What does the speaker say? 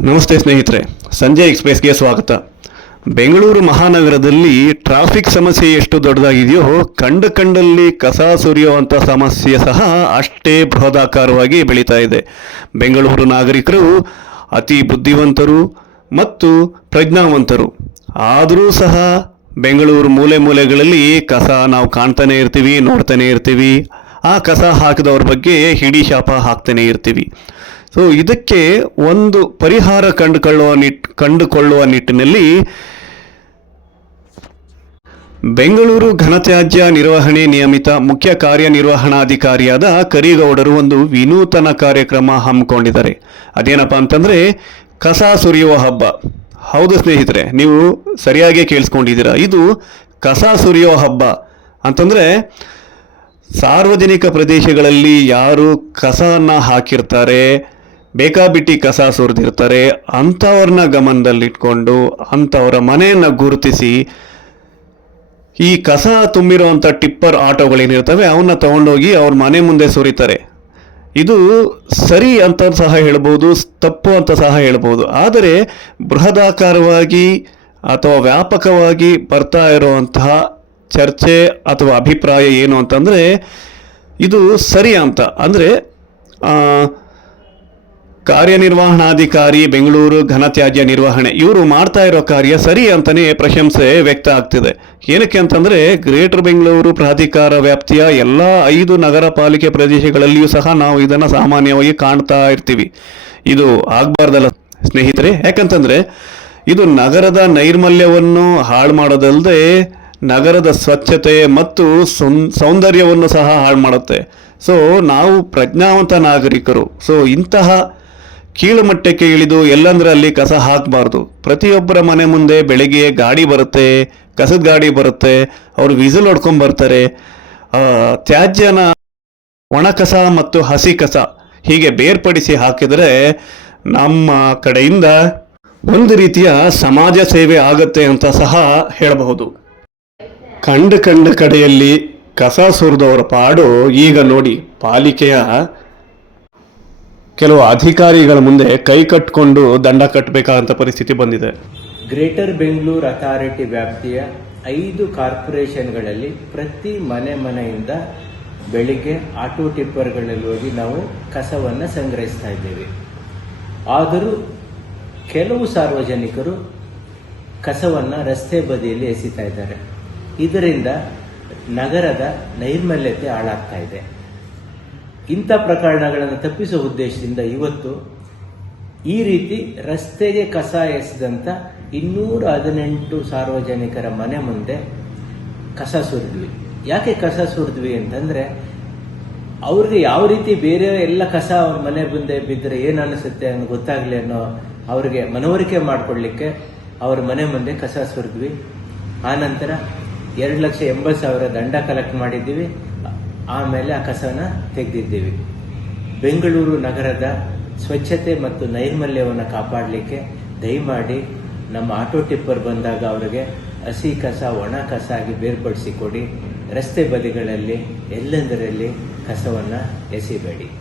ನಮಸ್ತೆ ಸ್ನೇಹಿತರೆ, ಸಂಜೆ ಎಕ್ಸ್ಪ್ರೆಸ್ಗೆ ಸ್ವಾಗತ. ಬೆಂಗಳೂರು ಮಹಾನಗರದಲ್ಲಿ ಟ್ರಾಫಿಕ್ ಸಮಸ್ಯೆ ಎಷ್ಟು ದೊಡ್ಡದಾಗಿದೆಯೋ, ಕಂಡು ಕಂಡಲ್ಲಿ ಕಸ ಸುರಿಯುವಂಥ ಸಮಸ್ಯೆ ಸಹ ಅಷ್ಟೇ ಬೃಹದಾಕಾರವಾಗಿ ಬೆಳೀತಾ ಇದೆ. ಬೆಂಗಳೂರು ನಾಗರಿಕರು ಅತಿ ಬುದ್ಧಿವಂತರು ಮತ್ತು ಪ್ರಜ್ಞಾವಂತರು. ಆದರೂ ಸಹ ಬೆಂಗಳೂರು ಮೂಲೆ ಮೂಲೆಗಳಲ್ಲಿ ಕಸ ನಾವು ಕಾಣ್ತಾನೆ ಇರ್ತೀವಿ, ನೋಡ್ತಾನೆ ಇರ್ತೀವಿ. ಆ ಕಸ ಹಾಕಿದವ್ರ ಬಗ್ಗೆ ಹಿಡಿ ಶಾಪ ಹಾಕ್ತಾನೆ ಇರ್ತೀವಿ. ಸೊ ಇದಕ್ಕೆ ಒಂದು ಪರಿಹಾರ ಕಂಡುಕೊಳ್ಳುವ ನಿಟ್, ಕಂಡುಕೊಳ್ಳುವ ನಿಟ್ಟಿನಲ್ಲಿ ಬೆಂಗಳೂರು ಘನತ್ಯಾಜ್ಯ ನಿರ್ವಹಣೆ ನಿಯಮಿತ ಮುಖ್ಯ ಕಾರ್ಯನಿರ್ವಹಣಾಧಿಕಾರಿಯಾದ ಕರಿಗೌಡರು ಒಂದು ವಿನೂತನ ಕಾರ್ಯಕ್ರಮ ಹಮ್ಮಿಕೊಂಡಿದ್ದಾರೆ. ಅದೇನಪ್ಪ ಅಂತಂದರೆ, ಕಸ ಸುರಿಯುವ ಹಬ್ಬ. ಹೌದು ಸ್ನೇಹಿತರೆ, ನೀವು ಸರಿಯಾಗಿ ಕೇಳಿಸ್ಕೊಂಡಿದ್ದೀರಾ. ಇದು ಕಸ ಸುರಿಯೋ ಹಬ್ಬ ಅಂತಂದರೆ ಸಾರ್ವಜನಿಕ ಪ್ರದೇಶಗಳಲ್ಲಿ ಯಾರು ಕಸವನ್ನು ಹಾಕಿರ್ತಾರೆ, ಬೇಕಾಬಿಟ್ಟಿ ಕಸ ಸುರಿದಿರ್ತಾರೆ ಅಂಥವ್ರನ್ನ ಗಮನದಲ್ಲಿಟ್ಕೊಂಡು ಅಂಥವರ ಮನೆಯನ್ನು ಗುರುತಿಸಿ ಈ ಕಸ ತುಂಬಿರುವಂಥ ಟಿಪ್ಪರ್ ಆಟೋಗಳೇನಿರ್ತವೆ ಅವನ್ನ ತಗೊಂಡೋಗಿ ಅವ್ರ ಮನೆ ಮುಂದೆ ಸುರಿತಾರೆ. ಇದು ಸರಿ ಅಂತ ಸಹ ಹೇಳ್ಬೋದು, ತಪ್ಪು ಅಂತ ಸಹ ಹೇಳ್ಬೋದು. ಆದರೆ ಬೃಹದಾಕಾರವಾಗಿ ಅಥವಾ ವ್ಯಾಪಕವಾಗಿ ಬರ್ತಾ ಇರುವಂತಹ ಚರ್ಚೆ ಅಥವಾ ಅಭಿಪ್ರಾಯ ಏನು ಅಂತಂದರೆ ಇದು ಸರಿ ಅಂತ. ಅಂದರೆ ಕಾರ್ಯನಿರ್ವಹಣಾಧಿಕಾರಿ, ಬೆಂಗಳೂರು ಘನತ್ಯಾಜ್ಯ ನಿರ್ವಹಣೆ, ಇವರು ಮಾಡ್ತಾ ಇರೋ ಕಾರ್ಯ ಸರಿ ಅಂತಲೇ ಪ್ರಶಂಸೆ ವ್ಯಕ್ತ ಆಗ್ತಿದೆ. ಏನಕ್ಕೆ ಅಂತಂದರೆ, ಗ್ರೇಟರ್ ಬೆಂಗಳೂರು ಪ್ರಾಧಿಕಾರ ವ್ಯಾಪ್ತಿಯ ಎಲ್ಲ ಐದು ನಗರ ಪಾಲಿಕೆ ಪ್ರದೇಶಗಳಲ್ಲಿಯೂ ಸಹ ನಾವು ಇದನ್ನು ಸಾಮಾನ್ಯವಾಗಿ ಕಾಣ್ತಾ ಇರ್ತೀವಿ. ಇದು ಆಗಬಾರ್ದಲ್ಲ ಸ್ನೇಹಿತರೆ. ಯಾಕಂತಂದರೆ, ಇದು ನಗರದ ನೈರ್ಮಲ್ಯವನ್ನು ಹಾಳು ಮಾಡೋದಲ್ಲದೆ ನಗರದ ಸ್ವಚ್ಛತೆ ಮತ್ತು ಸೌಂದರ್ಯವನ್ನು ಸಹ ಹಾಳು ಮಾಡುತ್ತೆ. ಸೊ ನಾವು ಪ್ರಜ್ಞಾವಂತ ನಾಗರಿಕರು. ಸೊ ಇಂತಹ ಕೀಳು ಮಟ್ಟಕ್ಕೆ ಇಳಿದು ಎಲ್ಲಂದರಲ್ಲಿ ಕಸ ಹಾಕಬಾರ್ದು. ಪ್ರತಿಯೊಬ್ಬರ ಮನೆ ಮುಂದೆ ಬೆಳಿಗ್ಗೆ ಗಾಡಿ ಬರುತ್ತೆ, ಕಸದ ಗಾಡಿ ಬರುತ್ತೆ, ಅವರು ವಿಸಿಲ್ ಹೊಡ್ಕೊಂಡ್ ಬರ್ತಾರೆ. ತ್ಯಾಜ್ಯನ ಒಣ ಕಸ ಮತ್ತು ಹಸಿ ಕಸ ಹೀಗೆ ಬೇರ್ಪಡಿಸಿ ಹಾಕಿದರೆ ನಮ್ಮ ಕಡೆಯಿಂದ ಒಂದು ರೀತಿಯ ಸಮಾಜ ಸೇವೆ ಆಗತ್ತೆ ಅಂತ ಸಹ ಹೇಳಬಹುದು. ಕಂಡ ಕಂಡ ಕಡೆಯಲ್ಲಿ ಕಸ ಸುರಿದವರ ಪಾಡು ಈಗ ನೋಡಿ ಪಾಲಿಕೆಯ ಕೆಲವು ಅಧಿಕಾರಿಗಳ ಮುಂದೆ ಕೈ ಕಟ್ಕೊಂಡು ದಂಡ ಕಟ್ಟಬೇಕಾದಂತ ಪರಿಸ್ಥಿತಿ ಬಂದಿದೆ. ಗ್ರೇಟರ್ ಬೆಂಗಳೂರು ಅಥಾರಿಟಿ ವ್ಯಾಪ್ತಿಯ ಐದು ಕಾರ್ಪೊರೇಷನ್ಗಳಲ್ಲಿ ಪ್ರತಿ ಮನೆ ಮನೆಯಿಂದ ಬೆಳಿಗ್ಗೆ ಆಟೋ ಟಿಪ್ಪರ್ಗಳಲ್ಲಿ ಹೋಗಿ ನಾವು ಕಸವನ್ನು ಸಂಗ್ರಹಿಸ್ತಾ ಇದ್ದೇವೆ. ಆದರೂ ಕೆಲವು ಸಾರ್ವಜನಿಕರು ಕಸವನ್ನು ರಸ್ತೆ ಬದಿಯಲ್ಲಿ ಎಸಿತಾ ಇದ್ದಾರೆ. ಇದರಿಂದ ನಗರದ ನೈರ್ಮಲ್ಯತೆ ಹಾಳಾಗ್ತಾ ಇದೆ. ಇಂಥ ಪ್ರಕರಣಗಳನ್ನು ತಪ್ಪಿಸುವ ಉದ್ದೇಶದಿಂದ ಇವತ್ತು ಈ ರೀತಿ ರಸ್ತೆಗೆ ಕಸ ಎಸೆದಂಥ ಇನ್ನೂರ ಹದಿನೆಂಟು ಸಾರ್ವಜನಿಕರ ಮನೆ ಮುಂದೆ ಕಸ ಸುರಿದ್ವಿ. ಯಾಕೆ ಕಸ ಸುರಿದ್ವಿ ಅಂತಂದರೆ ಅವ್ರಿಗೆ ಯಾವ ರೀತಿ ಬೇರೆ ಎಲ್ಲ ಕಸ ಅವ್ರ ಮನೆ ಮುಂದೆ ಬಿದ್ದರೆ ಏನು ಅನಿಸುತ್ತೆ ಅನ್ನೋ ಗೊತ್ತಾಗಲಿ ಅನ್ನೋ ಅವ್ರಿಗೆ ಮನವರಿಕೆ ಮಾಡಿಕೊಡ್ಲಿಕ್ಕೆ ಅವ್ರ ಮನೆ ಮುಂದೆ ಕಸ ಸುರಿದ್ವಿ. ಆನಂತರ ಎರಡು ಲಕ್ಷ ಎಂಬತ್ತು ಸಾವಿರ ದಂಡ ಕಲೆಕ್ಟ್ ಮಾಡಿದ್ದೀವಿ. ಆಮೇಲೆ ಆ ಕಸವನ್ನ ತೆಗೆದಿದ್ದೀವಿ. ಬೆಂಗಳೂರು ನಗರದ ಸ್ವಚ್ಛತೆ ಮತ್ತು ನೈರ್ಮಲ್ಯವನ್ನು ಕಾಪಾಡಲಿಕ್ಕೆ ದಯಮಾಡಿ ನಮ್ಮ ಆಟೋ ಟಿಪ್ಪರ್ ಬಂದಾಗ ಅವರಿಗೆ ಹಸಿ ಕಸ, ಒಣ ಕಸ ಆಗಿ ಬೇರ್ಪಡಿಸಿ ಕೊಡಿ ರಸ್ತೆ ಬದಿಗಳಲ್ಲಿ, ಎಲ್ಲೆಂದರಲ್ಲಿ ಕಸವನ್ನು ಎಸಿಬೇಡಿ